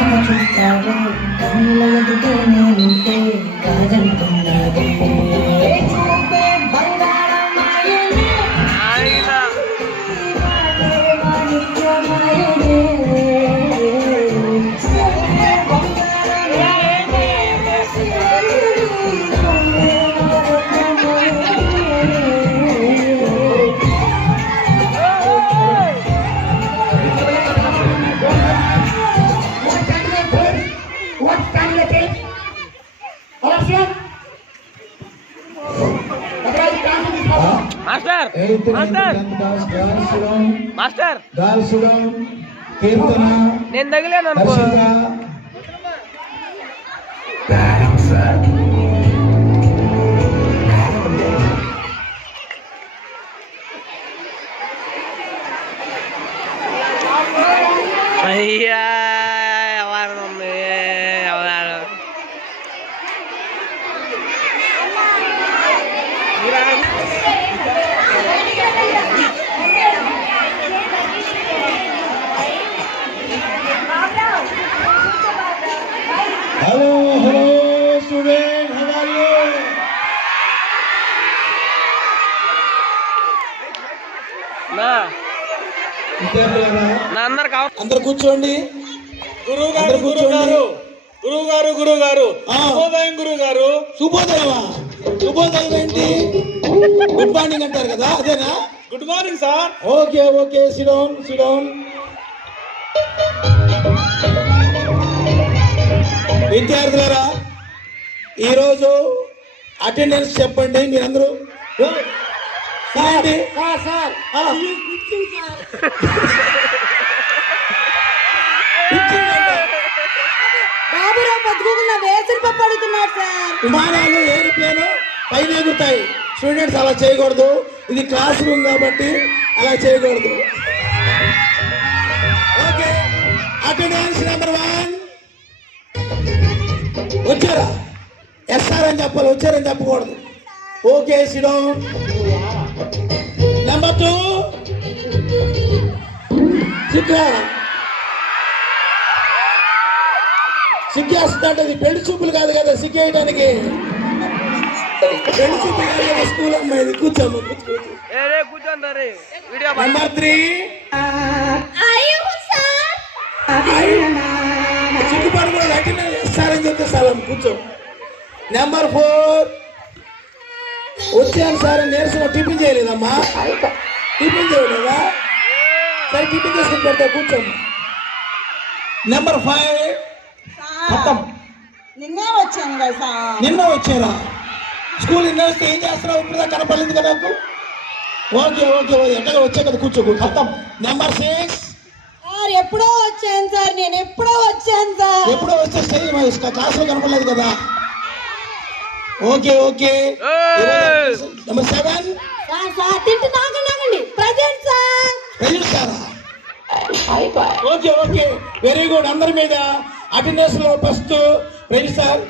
చూస్తావే కన్నుల ఎదుటే నేనుంటే కాదనుకున్నావే చూపే బంగారమాయనే మాణిక్యమాయనే నేను తగిలేను అనుకో. అయ్యా Hello, student. How are you? అందరు కూర్చోండి. గురువు గారు శుభోదయం గురువు గారు. శుభోదయమా? శుభోదయం ఏంటి? గుడ్ మార్నింగ్ అంటారు కదా, అదేనా? Good morning sir. Okay okay, sit down sit down. విద్యార్థులారా, ఈరోజు అటెండెన్స్ చెప్పండి మీరందరూ. బాబురావు బతుకున్న వేసరి పప్పు అడుగుతున్నాడు సార్. విమానాలు ఏరోప్లేను పైన ఎగురుతాయి. స్టూడెంట్స్ అలా చేయకూడదు, ఇది క్లాస్ రూమ్ కాబట్టి అలా చేయకూడదు. Okay, attendance number 1. వచ్చారా? ఎస్ఆర్ అని చెప్పాలి, వచ్చారని చెప్పకూడదు. Okay, sit down. నెంబర్ 2 సిగ్గేస్తుందంటే అది పెళ్లి చూపులు కాదు కదా సిగ్గేయడానికి. పెళ్లి చూపులు కాదు కదా, స్కూల్ అమ్మాయి. కూర్చోమ్మ, నెంబర్ 3 సిగ్గుపడకూడదు, అంటే ఎస్ఆర్ని చెప్తే స్థలం కూర్చో. నెంబర్ 4 వచ్చాను సార్ నీరసం. టిఫిన్ చేయలేదమ్మా? టిఫిన్ చేయలేదా? సరే టిఫిన్ చేసుకుని పెడతా, కూర్చోమ్మా. నెంబర్ 5 నిన్నే వచ్చాను కదా సార్. నిన్న వచ్చారా? స్కూల్ నిన్న వస్తే ఏం చేస్తున్నావు? ఇప్పుడు దాకా కనపడలేదు కదా నాకు. ఓకే ఓకే, ఎట్టగా వచ్చా కదా, కూర్చో ఖతం. నెంబర్ 6 ఎప్పుడో వచ్చాను సార్. నేను ఎప్పుడో వచ్చాను సార్. ఎప్పుడో వస్తే స్టేజ్ క్లాస్ లో కనపడలేదు కదా. Okay okay. Number 7 present sir. Present సారా? Okay okay, very good. అందరి మీద అటెండెన్స్ లో first present sir.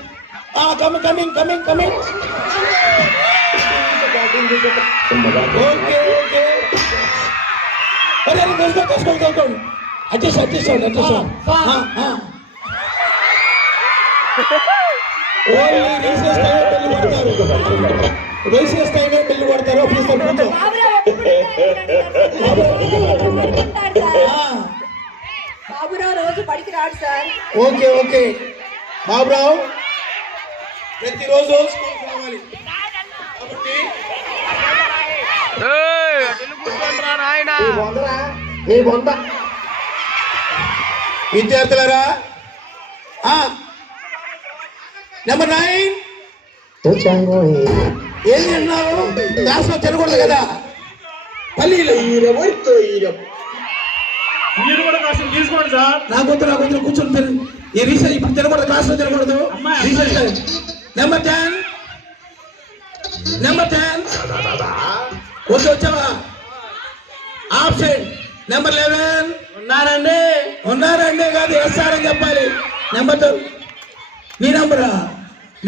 Coming coming coming coming. Okay okay, తీసుకోండి. అడ్జస్ట్ అడ్జస్ట్ అవ్వండి, అడ్జస్ట్ అవ్వండి. ఓన్లీ రీసెస్ టైమే పెళ్లి కొడతారు, రీసెస్ టైమే పెళ్లి కొడతారు. ప్లీజ్ కూర్చో. బాబురావు రోజు పడికి రాడు సార్. ఓకే ఓకే, బాబురావు ప్రతిరోజు స్కూల్కి రావాలి కాబట్టి విద్యార్థులారా, నెంబర్ 9 ఏం తిన్నావు? క్లాస్ లో తినకూడదు కదా. పల్లీలు మీరు కూడా కాస్త తీసుకోండి సార్. నాకు వద్దు కూర్చొని తినండి. ఈ రీసెర్చ్ ఇప్పుడు తినకూడదు, క్లాస్ లో తినకూడదు. రీసెర్చ్ నెంబర్ 10 వచ్చావా? ఆబ్సెంట్. నెంబర్ 11 ఉన్నారండి కాదు, ఎస్ఆర్ అని చెప్పాలి. నెంబర్ 2 నీ నెంబరా?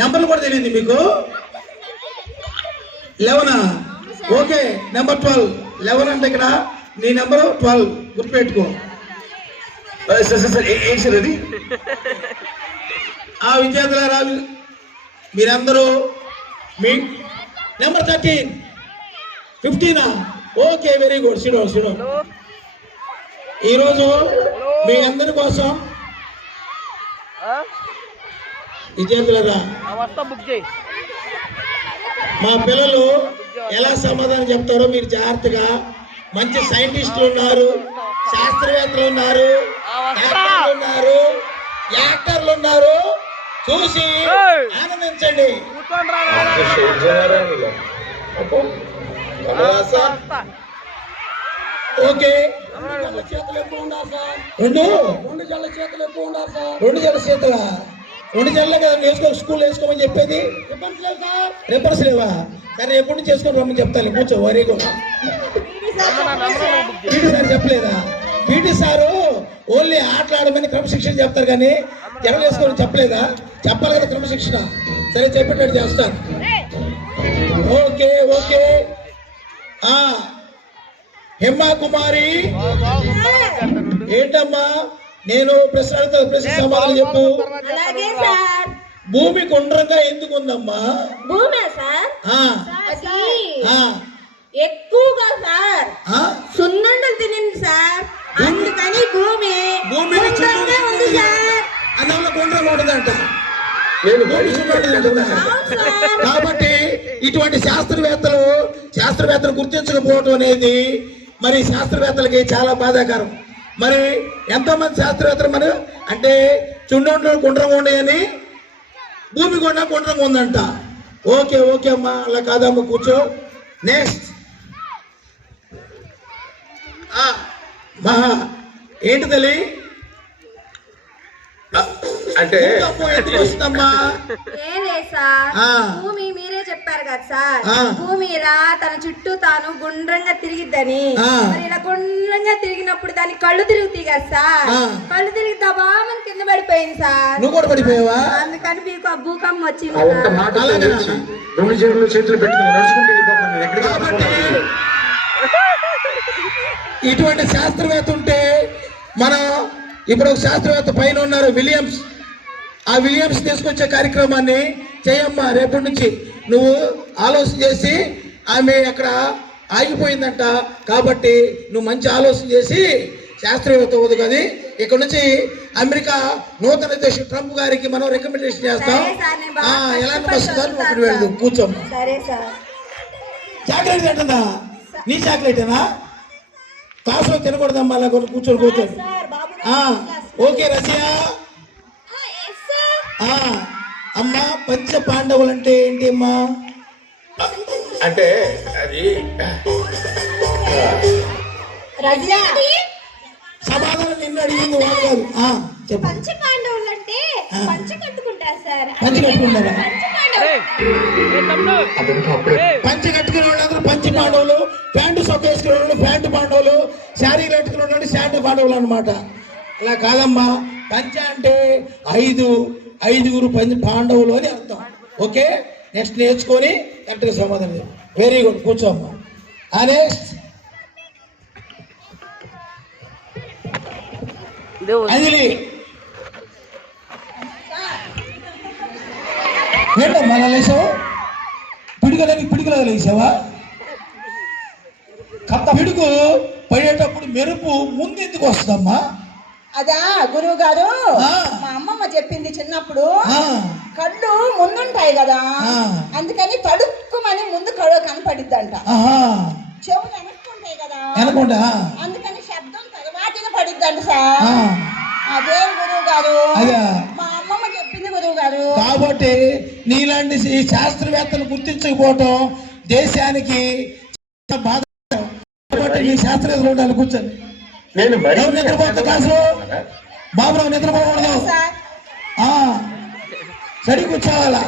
నెంబర్లు కూడా తెలియదు మీకు? 11 ఓకే నెంబర్ 12 11 అంటే ఇక్కడ నీ నెంబరు 12 గుర్తుపెట్టుకో. సార్ ఏంటి సార్ అది? ఆ విద్యార్థులారా మీరందరూ మీ నెంబర్ 13 15 ఓకే వెరీ గుడ్ సిడో ఈరోజు మీ అందరి కోసం విద్యార్థులారా వస్తా బుక్ చేయి. మా పిల్లలు ఎలా సమాధానం చెప్తారో మీరు జాగ్రత్తగా. మంచి సైంటిస్టులు ఉన్నారు, శాస్త్రవేత్తలు ఉన్నారు, యాక్టర్లు ఉన్నారు, చూసి ఆనందించండి. ఓకే రెండు జల చేతులా? రెండు జల్లే కదా వేసుకో, స్కూల్ వేసుకోమని చెప్పేది. రిబ్బన్స్ లేవా? సరే ఎప్పటి నుంచి వేసుకొని రమ్మని చెప్తాను. కూర్చో వరీ కూడా. పీటీ సార్ చెప్పలేదా? పీటీ సారు ఓన్లీ ఆటలాడమని క్రమశిక్షణ చెప్తారు కానీ జనం వేసుకోమని చెప్పలేదా? చెప్పాలి కదా క్రమశిక్షణ. సరే చెప్పేటట్టు చేస్తాను. ఓకే ఓకే హేమా కుమారి ఏంటమ్మా? నేను ప్రశ్న అడుగుతా, ప్రశ్న సమాధానం చెప్పు. అలాగే సార్. భూమి గుండ్రంగా ఎందుకు ఉందమ్మా? భూమి సార్ ఎక్కువగా సార్ సున్నుండలు తినింది సార్, అందుకని భూమి గుండ్రంగా ఉంది సార్. అందువల్ల గుండ్రంగా ఉంటుందంట. కాబట్టి ఇటువంటి శాస్త్రవేత్తలు గుర్తించకపోవటం అనేది మరి శాస్త్రవేత్తలకి చాలా బాధాకరం. మరి ఎంతోమంది శాస్త్రవేత్తలు మరి అంటే చుండ్రు గుండ్రంగా ఉండేయని భూమి కూడా గుండ్రంగా ఉందంట. ఓకే ఓకే అమ్మా, అలా కాదమ్మా, కూర్చో. నెక్స్ట్ మహా ఏంటి తల్లి? అంటే ఎందుకు వస్తుందమ్మా? భూమి మీరే చెప్పారు కదా సార్, భూమి ఇలా తన చుట్టూ తాను గుండ్రంగా తిరిగిద్దని. మరి ఇలా గుండ్రంగా తిరిగినప్పుడు దాని కళ్ళు తిరుగుతాయి కదా సార్, కళ్ళు తిరిగి దబామని కింద పడిపోయింది సార్. నువ్వు కూడా పడిపోయావా? అందుకని మీకు భూకంపం వచ్చింది. రెండు చేతులు పెట్టుకుని నడుచుకుంటే ఇటువంటి శాస్త్రవేత్త ఉంటే మనం ఇప్పుడు ఒక శాస్త్రవేత్త పైన ఉన్నారు విలియమ్స్. ఆ విలియమ్స్ తీసుకొచ్చే కార్యక్రమాన్ని చేయమ్మా. రేపటి నుంచి నువ్వు ఆలోచన చేసి ఆమె అక్కడ ఆగిపోయిందంట కాబట్టి నువ్వు మంచి ఆలోచన చేసి శాస్త్రవేత్త అవుతుంది కదా. ఇక్కడ నుంచి అమెరికా నూతన అధ్యక్షుడు ట్రంప్ గారికి మనం రికమెండేషన్ చేస్తాం. ఎలాంటి వస్తుందని ఒకటి వెళ్దు కూర్చోమ్మా. చాక్లెట్ తింటుందా? నీ చాక్లెటేనా? క్లాసులో తినకూడదమ్మా, అలా కూర్చొని. ఓకే రజియా. అమ్మా పంచ పాండవులు అంటే ఏంటి అమ్మా? అంటే అది సమాధానం నిన్ను అడిగింది వాళ్ళు కాదు. చెప్పు. పంచ పాండవులు అంటే పంచ కట్టుకుంటారు సార్. పంచ కట్టుకుంటారా? పంచ కట్టుకునే వాళ్ళందరూ పంచ పాండవులు, ప్యాంటు సొక్క వేసుకునే వాళ్ళు ప్యాంటు పాండవులు, శారీలు కట్టుకునే వాళ్ళు శాంతి పాండవులు అనమాట. అలా కాదమ్మా, పంచ అంటే ఐదుగురు పాండవులు అని అర్థం. ఓకే నెక్స్ట్ నేర్చుకొని కరెక్ట్గా సమాధానం. వెరీ గుడ్, కూర్చోమ్మా. నెక్స్ట్ అంజలి. ఏంటమ్మా అలా లేసావు? పిడుగులో లేసావా? పిడుగు పడేటప్పుడు మెరుపు ముందు ఎందుకు వస్తుందమ్మా? అదా గురువు గారు, మా అమ్మమ్మ చెప్పింది చిన్నప్పుడు కళ్ళు ముందుంటాయి కదా, అందుకని తడుక్కుమని ముందు కళ్ళు కనపడిద్దంట. చెవులు వెనక్కుంటాయి కదా, అందుకని శబ్దం తర్వాతనే పడిద్దంట సార్. అదే గురువు గారు, మా అమ్మమ్మ చెప్పింది గురువు గారు. కాబట్టి నీలాంటి శాస్త్రవేత్తలు గుర్తించకపోవటం దేశానికి బాధ. నీ శాస్త్రవేత్తలు ఉండాలి. కూర్చొని నిద్రపోతా క్లాసులో బాబురావు నిద్రపోకూడదు, సరి కూర్చోవాలా,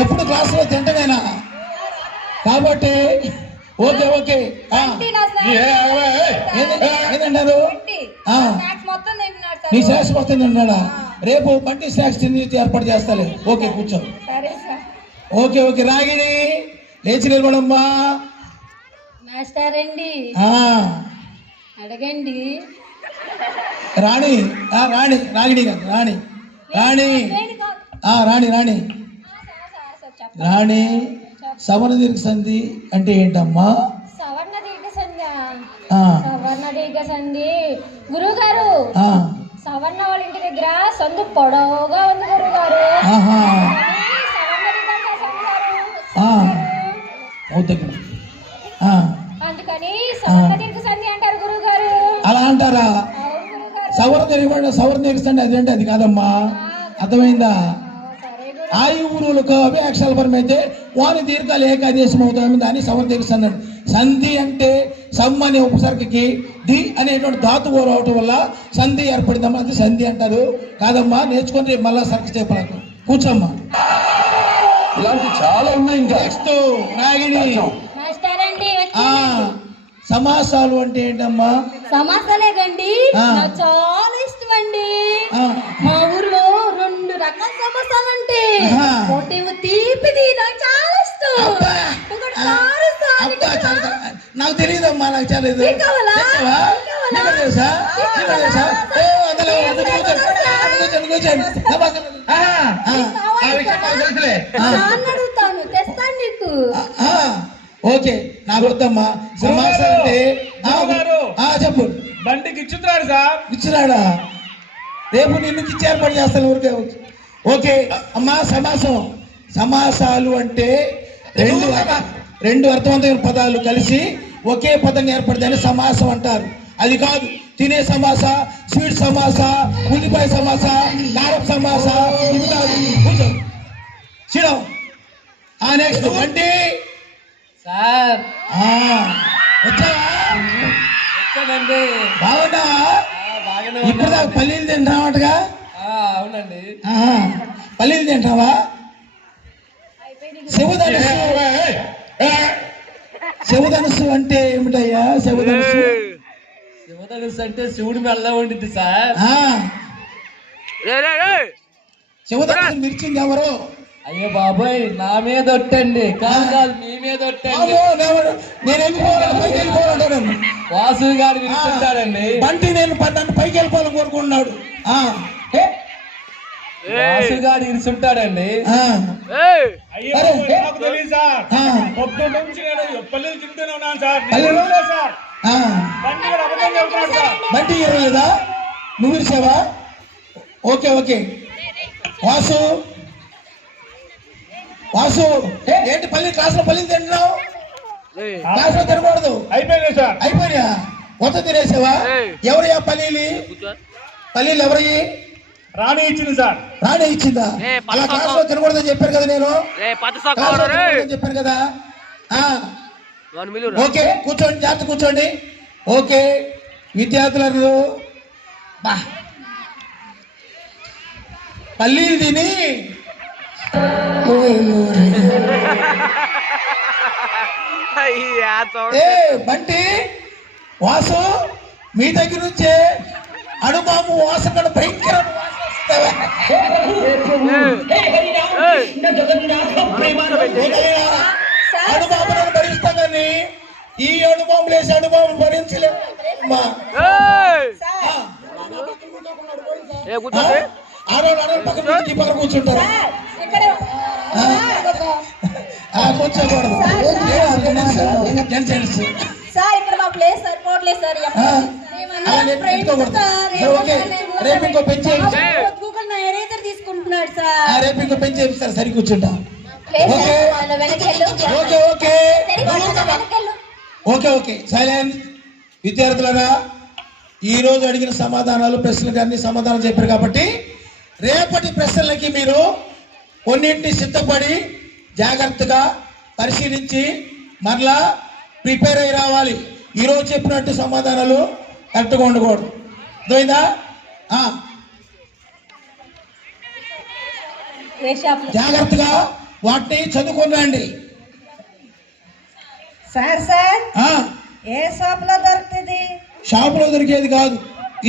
ఎప్పుడు క్లాసులో తింటమేనా. కాబట్టి ఓకే ఓకే ఏదంటారు? నీ స్నాక్స్ మొత్తం తిన్నాడా? రేపు బంటి స్నాక్స్ తిని ఏర్పాటు చేస్తాలే. ఓకే కూర్చో. ఓకే ఓకే రాగిణి లేచి నిలబడమ్మా. మాస్టర్ అండి ఆ, అడగండి. రాణి రాణి రాగిణి కాదు రాణి రాణి రాణి రాణి రాణి సవర్ణ దీర్ఘ సంధి అంటే ఏంటమ్మా? సవర్ణ దీర్ఘ సంధ్య. ఆ, సవర్ణ దీర్ఘ సంధి గురువు గారు. ఆ, సవర్ణ వాళ్ళ ఇంటి దగ్గర సందు పొడవుగా ఉంది గురువు గారు. ఆహా, సవర్ణ దీర్ఘ సంధి గారు. ఆ, అవుతుంది. ఆ, అందుకని సవర్ణ దీర్ఘ సంధి అంటారు గురువు గారు. అలా అంటారా? అవును గురువు గారు. సవర్ణ దీర్ఘ సంధి అదేంటి? అది కాదమ్మా, అర్థమైందా? సరే గురు. ఆయు ఊరులకు అవే అక్షరపరమైతే వాని దీర్ఘాలు ఏకాదేశం అవుతాయి, దాన్ని సవర్ణ దీర్ఘ సంధి అంటారు. సంధి అంటే సమ్ అనే ఉపసర్గకి ది అనేటువంటి ధాతువు రావటం వల్ల సంధి ఏర్పడిందమ్మా, అది సంధి అంటారు. కాదమ్మా, నేర్చుకొని రేపు మళ్ళా సర్కస్ చెప్పలకు కూర్చోమ్మా. ఇలాంటి చాలా ఉన్నాయి ఇంకా. నెక్స్ట్ రాగిణి. మాస్టర్ అండి ఆ, సమాసాలు అంటే ఏంటమ్మా? సమాసాలేదండి ఆ. నాకు చాలా ఇష్టం అండి. ఆ, మా ఊర్లో 2 రకాల సమాసాలు అంటే ఆహా. ఒకటి తీపిది నాకు చాలా ఇష్టం. అబ్బా. ఇంకోటి ఆ, కారసానికి అబ్బా, చాలా నాకు తెలియదమ్మా, నాకు తెలియదు. నీకు కావాలా? తెచ్చావా? నీకు కావాలా? నీకు తెలుసా? నీకు తెలుసా? ఓ, అందులో కూర్చోండి, కూర్చోండి. నమస్కారం. ఆ, ఆ విషయం నాకు తెలుసులే. ఆ, నాన్న అడుగుతాను తెస్తాను నీకు. ఆ, ఓకే, నాకు వద్దమ్మా. సమాసం అంటే గురువుగారు. చెప్పు. బండికి ఇచ్చుతున్నాడు సార్. ఇచ్చినాడా? రేపు నిన్ను ఇచ్చి ఏర్పాటు చేస్తాను ఊరికే. ఓకే అమ్మా, సమాసం. సమాసాలు అంటే రెండు అర్థవంతమైన పదాలు కలిసి ఒకే పదంగా ఏర్పడితే సమాసం అంటారు. అది కాదు తినే సమాస, స్వీట్ సమాస, ఉల్లిపాయ సమాస, కారం సమాస, ఇది కాదు. కూర్చో, చూడం. నెక్స్ట్ అంటే సార్ వచ్చావా? వచ్చానండి. బాగున్నా? బాగానే ఇప్పుడు దాకా పల్లీలు తింటావాటగా? అవునండి. పల్లీలు తింటావా? శివధనుసు. శివధనుసు అంటే ఏమిటయ్యా? శివధనుసు శివధనుసు అంటే శివుడి మెల్ల ఉండిద్ది సార్. శివధనుసు మిర్చింది ఎవరు? అయ్యో బాబాయ్, నా మీద ఒట్టండి. కాదు మీ మీద ఒట్టండి. అమ్మో, నేను వెళ్ళిపోవాలని పైకి వెళ్ళిపోవాలంటాను. వాసు గారు వింటుంటాడండి. బంటి నన్ను పైకి వెళ్ళిపోవాలని కోరుకుంటున్నాడు. వాసు గారు ఇరుచుంటాడండి. అయ్యో నాకు తెలియదు సార్. పొద్దున్న నుంచి నేను పల్లెలు తింటూనే ఉన్నాను సార్. పల్లెలు? సార్ బండి కూడా అబద్ధం చెబుతున్నాడు సార్. బంటి ఇరవలేదా? నువ్వు ఇరిచావా? Okay okay. వాసు వాసు ఏంటి క్లాస్ లో పల్లీలు తింటున్నావు? క్లాస్ లో తినకూడదు. అయిపోయింది సార్. అయిపోయా? మొత్తం తినేసావా? ఎవరయ్యా పల్లీలు ఎవరయ్యి? రాణి ఇచ్చింది సార్. రాణి ఇచ్చిందా? అలా క్లాస్ లో తినకూడదని చెప్పారు కదా నేను. క్లాస్ లో తినకూడదని చెప్పాను కదా. ఓకే, కూర్చోండి, జాగ్రత్త కూర్చోండి. ఓకే విద్యార్థులందరూ పల్లీలు తిని బంటి వాసు మీ దగ్గర నుంచే అణుబాంబు వాసన భయంకర అణుబాంబులను భరిస్తాం కానీ ఈ అణుబాంబులు వేసి అణుబాంబులు భరించలేము. ఆడవాళ్ళు పక్కన ఈ పక్కన కూర్చుంటారు. కూర్చోకూడదు. సార్ ఇక్కడ మా ప్లేస్ సరిపోవట్లేదు సార్. రేపు ఇంకో పెంచి గూగుల్ నా ఎరేజర్ తీసుకుంటున్నాడు సార్. రేపు ఇంకో పెంచి చేపిస్తారు. సరి కూర్చుంటా. Okay okay okay okay silent. విద్యార్థులరా, ఈ రోజు అడిగిన సమాధానాలు ప్రశ్నలకు అన్ని సమాధానం చెప్పారు కాబట్టి రేపటి ప్రశ్నలకి మీరు కొన్నింటిని సిద్ధపడి జాగ్రత్తగా పరిశీలించి మరలా ప్రిపేర్ అయి రావాలి. ఈరోజు చెప్పినట్టు సమాధానాలు కరెక్ట్గా ఉండకూడదు. అర్థమైందా? జాగ్రత్తగా వాటిని చదువుకునండి. సార్ ఏ షాప్ లో దొరుకుతుంది? షాపులో దొరికేది కాదు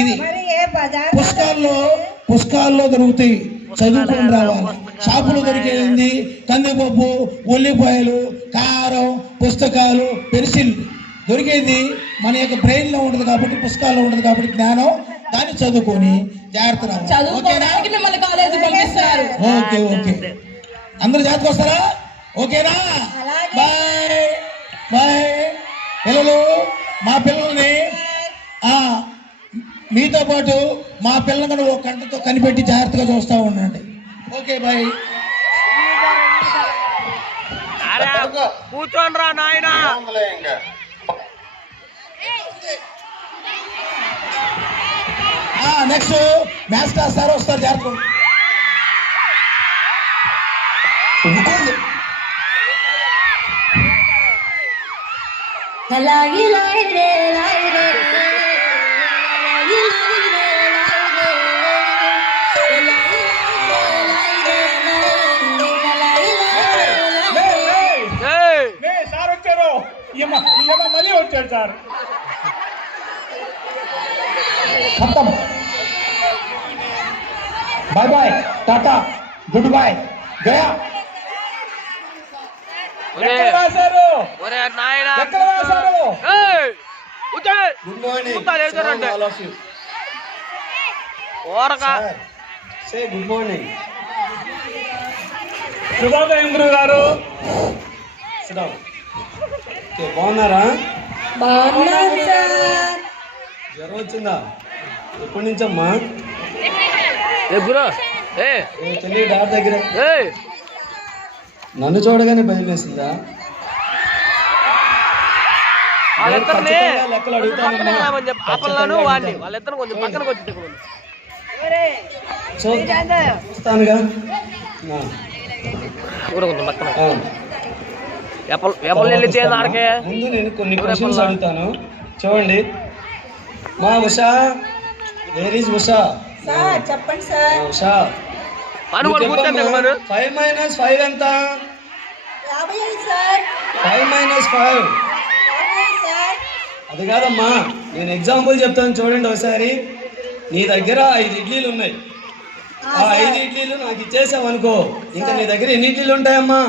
ఇది. మరి ఏ బజార్? పుస్తకాల్లో దొరుకుతాయి. చదువుకొని రావాలి. షాపులో దొరికేది కందిపప్పు, ఉల్లిపాయలు, కారం, పుస్తకాలు, పెన్సిల్. దొరికేది మన యొక్క బ్రెయిన్లో ఉండదు కాబట్టి, పుస్తకాల్లో ఉండదు కాబట్టి జ్ఞానం, దాన్ని చదువుకొని జాగ్రత్త రావాలి. చదువుకోవడానికి మిమ్మల్ని కాలేజీ పంపిస్తారు. ఓకే ఓకే, అందరూ జాగ్రత్తగా వస్తారా? ఓకేనా? Bye bye. పిల్లలు, మా పిల్లల్ని మీతో పాటు మా పిల్లలను ఒక కంటతో కనిపెట్టి జాగ్రత్తగా చూస్తూ ఉండండి. Okay bye. కూర్చోండి రా నాయనా. నెక్స్ట్ మ్యాథ్స్ క్లాస్ సార్ వస్తారు, జాగ్రత్త. సార్ వచ్చారు, మళ్ళీ వచ్చాడు సార్. ఖతం. బాయ్ బాయ్, టాటా, గుడ్ బాయ్, గయా. ఎక్కడ రాశారు? నాయనా ఎక్కడ రాశారు? Good morning. Good morning. శుభోదయం గురువు గారు. బాగున్నారా? జ్వరం వచ్చిందా? ఎప్పటి నుంచమ్మా? చెల్లి డాక్టర్ దగ్గర. నన్ను చూడగానే భయం వేసిందా? లెక్కలు అడుగుతానమ్మా. చూస్తానుగా. ముందు నేను కొన్ని క్వశ్చన్స్ అడుగుతాను, చూడండి. మా ఉషా, వేర్ ఈజ్ ఉషా? చెప్పండి సార్. ఉషా, 5 - 5 ఎంత? 55 సార్. 5 - 5 అది కాదమ్మా, నేను ఎగ్జాంపుల్ చెప్తాను చూడండి ఒకసారి. నీ దగ్గర 5 ఇడ్లీలు ఉన్నాయి. ఆ 5 ఇడ్లీలు నాకు ఇచ్చేసావు అనుకో, ఇంకా నీ దగ్గర ఎన్ని ఇడ్లీలు ఉంటాయమ్మా?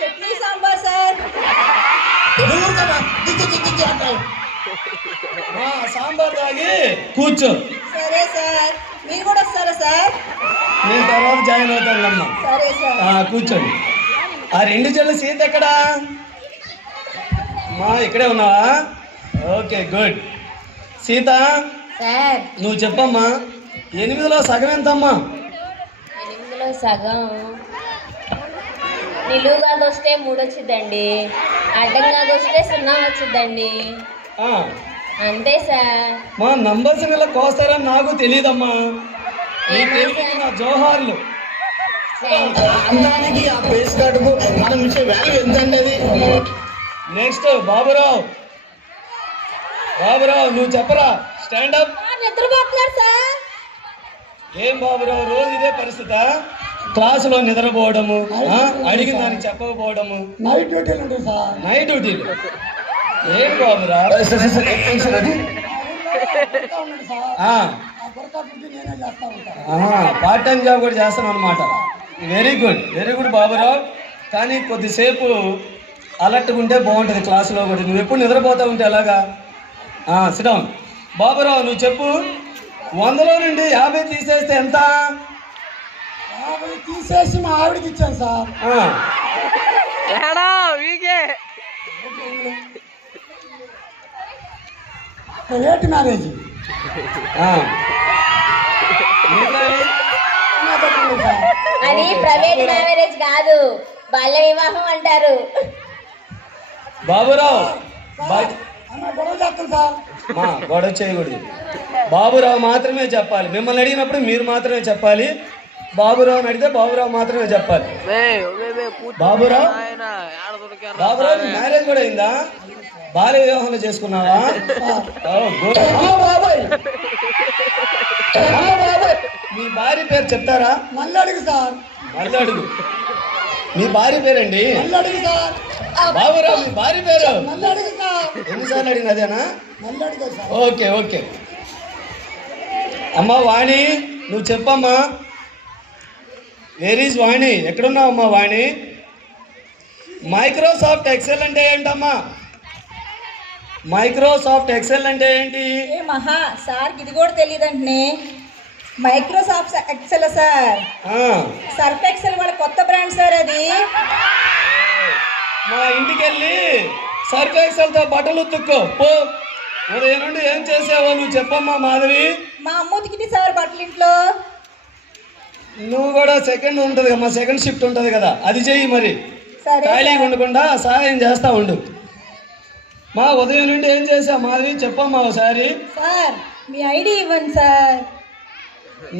చట్నీ సాంబార్ సార్. సాంబార్ తాగి కూర్చో. సరే సార్. మీరు కూడా వస్తారా సార్? నేను తర్వాత జాయిన్ అవుతానమ్మా. సరే సార్. కూర్చోండి. ఆ 2 చెల్లి సీత ఎక్కడా? మా ఇక్కడే ఉన్నావా? Okay good. సీత సార్ నువ్వు చెప్పమ్మా, 8లో సగం ఎంతమ్మా? 8లో సగం నిలువుగా వస్తే 3 వచ్చిందండి, అడ్డంగా వస్తే 0 వచ్చిందండి. అంతే సార్. మా నంబర్స్ ఇలా కోస్తారని నాకు తెలియదమ్మా. నీ తెలివికి నా జోహార్లు. అందానికి ఆ ఫేస్ కార్డుకు మనం ఇచ్చే వాల్యూ ఎంత అండి? నెక్స్ట్ బాబురావు. బాబురావు నువ్వు చెప్పరా, స్టాండప్. నిద్రపోతున్నారు సార్. ఏం బాబురావు, రోజు ఇదే పరిస్థితి? క్లాసులో నిద్రపోవడము, అడిగిన దానికి చెప్పకపోవడము, నైట్ డ్యూటీలు ఉంటాయి సార్. నైట్ డ్యూటీలు ఏం బాబురా? పార్ట్ టైం జాబ్ కూడా చేస్తాను అనమాట. Very good, very good Baburao. కానీ కొద్దిసేపు అలర్ట్గా ఉంటే బాగుంటుంది క్లాసులో కూడా. నువ్వు ఎప్పుడు నిద్రపోతా ఉంటే ఎలాగా? సిడౌన్. బాబురావు నువ్వు చెప్పు, 100లో నుండి 50 తీసేస్తే ఎంత? 50 తీసేసి మా ఆవిడకి ఇచ్చాను సార్. Private marriage. అది ప్రైవేట్ మ్యారేజ్ కాదు, బాల్య వివాహం అంటారు. బాబురావు గొడవ చేస్తాను సార్. గొడవ చేయకూడదు. బాబురావు మాత్రమే చెప్పాలి. మిమ్మల్ని అడిగినప్పుడు మీరు మాత్రమే చెప్పాలి. బాబురావు అడిగితే బాబురావు మాత్రమే చెప్పాలి. బాబురావు, బాబురావు మ్యారేజ్ కూడా అయిందా? బాల్య వివాహంలో చేసుకున్నావా? మీ భార్య పేరు చెప్తారా? మళ్ళీ అడుగు సార్. మళ్ళీ అడుగు. మీ భార్య పేరండి? మళ్ళీ అడుగు సార్. బాబురావు మీ భార్య పేరు? మళ్ళీ అడుగు సార్. ఎన్నిసార్లు అడిగిన అదేనా? మళ్ళీ అడుగు సార్. Okay okay. అమ్మా వాణి నువ్వు చెప్పమ్మా. వేర్ ఈజ్ వాణి? ఎక్కడున్నావు అమ్మా వాణి? మైక్రోసాఫ్ట్ ఎక్సెల్ అంటే ఏంటమ్మా? మైక్రోసాఫ్ట్ ఎక్సెల్ అంటే ఏంటి? ఏ మహా సార్ ఇది కూడా తెలియదంటే మైక్రోసాఫ్ట్ ఎక్సెల్ సార్, ఆ, సర్ఫ్ ఎక్సెల్ వాళ్ళ కొత్త బ్రాండ్ సార్ అది. మా ఇంటికి వెళ్ళి సర్ఫ్ ఎక్సెల్తో బట్టలు ఉతుక్కో పో. ఉదయం నుండి ఏం చేసావో నువ్వు చెప్పమ్మా మాధవి. మా అమ్మ ఉతికింది సార్ బట్టలు ఇంట్లో. నువ్వు కూడా సెకండ్ ఉంటుంది కదా, మా సెకండ్ షిఫ్ట్ ఉంటుంది కదా, అది చెయ్యి మరి. సరే ఖాళీగా ఉండకుండా సహాయం చేస్తా ఉండు. మా ఉదయం నుండి ఏం చేసావు మాధవి చెప్పమ్మా ఒకసారి. సార్ మీ ఐడి ఇవ్వండి సార్.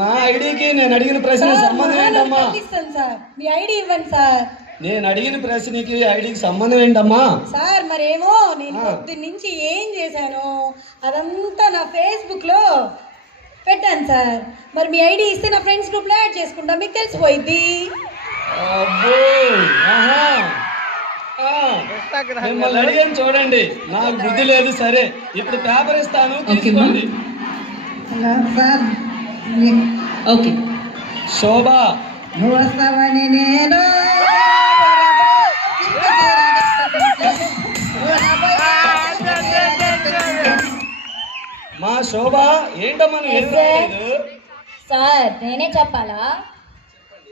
నా ఐడికి నేను అడిగిన ప్రశ్న సంబంధం ఏంటమ్మా? ఇస్తాను సార్, మీ ఐడి ఇవ్వండి సార్. నేను అడిగిన ప్రశ్నకి ఐడికి సంబంధం ఏంటమ్మా? సార్ మరేమో నేను పొద్దున్న నుంచి ఏం చేశాను అదంతా నా ఫేస్బుక్ లో పెట్టాను సార్. మరి మీ ఐడి ఇస్తే నా ఫ్రెండ్స్ గ్రూప్ లో యాడ్ చేసుకుంటా, మీకు తెలిసిపోయింది. అబ్బో, ఆహా. ఆ, మిమ్మల్ని అడిగాను చూడండి, నాకు బుద్ధి లేదు. సరే ఇప్పుడు పేపర్ ఇస్తాను తీసుకోండి. Sir okay. శోభ, నువ్వు వస్తావని నేను మా శోభ ఏంటమ్మా నువ్వు ఏది రాయలేదు? సార్ నేనే చెప్పాలా?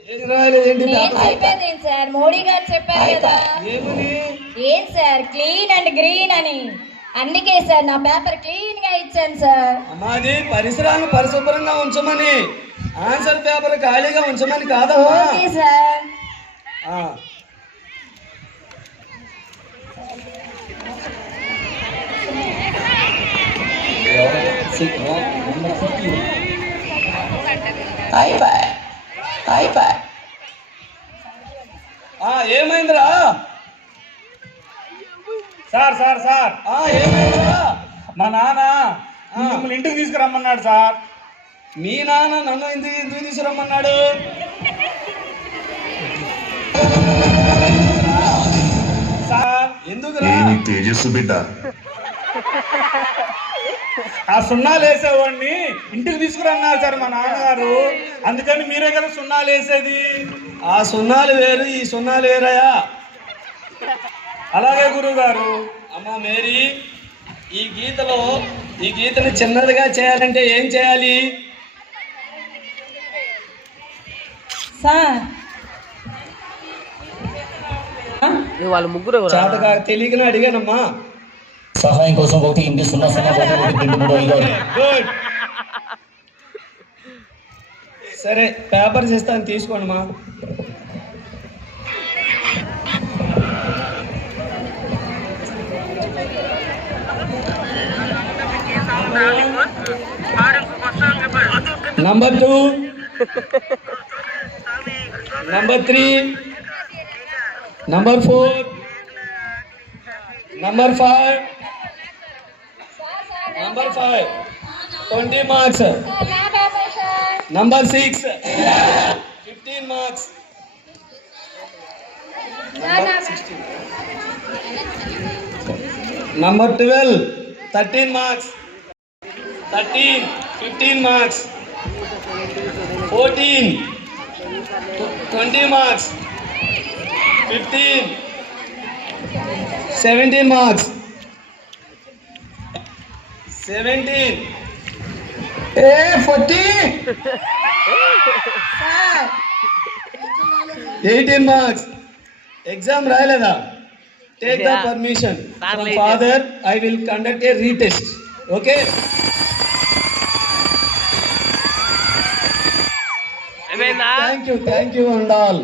ఏది రాయలేదు ఏంటి? నేను చెప్పేది ఏం సార్, మోడీ గారు చెప్పారు కదా. ఏమని? ఏం సార్ క్లీన్ అండ్ గ్రీన్ అని, అందుకే సార్ నా పేపర్ క్లీన్ గా ఇచ్చాను సార్. మాది పరిసరాలను పరిశుభ్రంగా ఉంచమని, ఆన్సర్ పేపర్ ఖాళీగా ఉంచమని కాదమ్మా. Okay sir. ఆ. ఏమైందిరా? సార్ సార్ సార్ ఏమైందిరా? మా నాన్న మిమ్మల్ని ఇంటికి తీసుకురమ్మన్నాడు సార్. మీ నాన్న నన్ను ఎందుకు తీసుకురమ్మన్నాడు? సార్ ఎందుకురా? తేజస్సు బిడ్డ ఆ సున్నాలు వేసేవాడిని ఇంటికి తీసుకురన్నారు సార్ మా నాన్నగారు. అందుకని మీరే కదా సున్నాలు వేసేది. ఆ సున్నాలు వేరు, ఈ సున్నాలు వేరయా? అలాగే గురువు గారు. అమ్మా మేరీ, ఈ గీతని చిన్నదిగా చేయాలంటే ఏం చేయాలి? సార్ వాళ్ళ ముగ్గురు చాటగా తెలియకనే అడిగానమ్మా. సహాయం కోసం 1 8 0 0 1 2 3 5 గుడ్. సరే పేపర్స్ ఇస్తాను తీసుకోండి మా. Number 2, number 3, number 4, number 5, number 5 20 marks. Sir నా paper sir. Number 6 15 marks. Number 12 13 marks. 13 15 marks. 14 20 marks. 15 17 marks. 17 sir 18 marks. Exam రాయలేదా? Take the permission from father. I will conduct a retest. Okay? Thank you and all.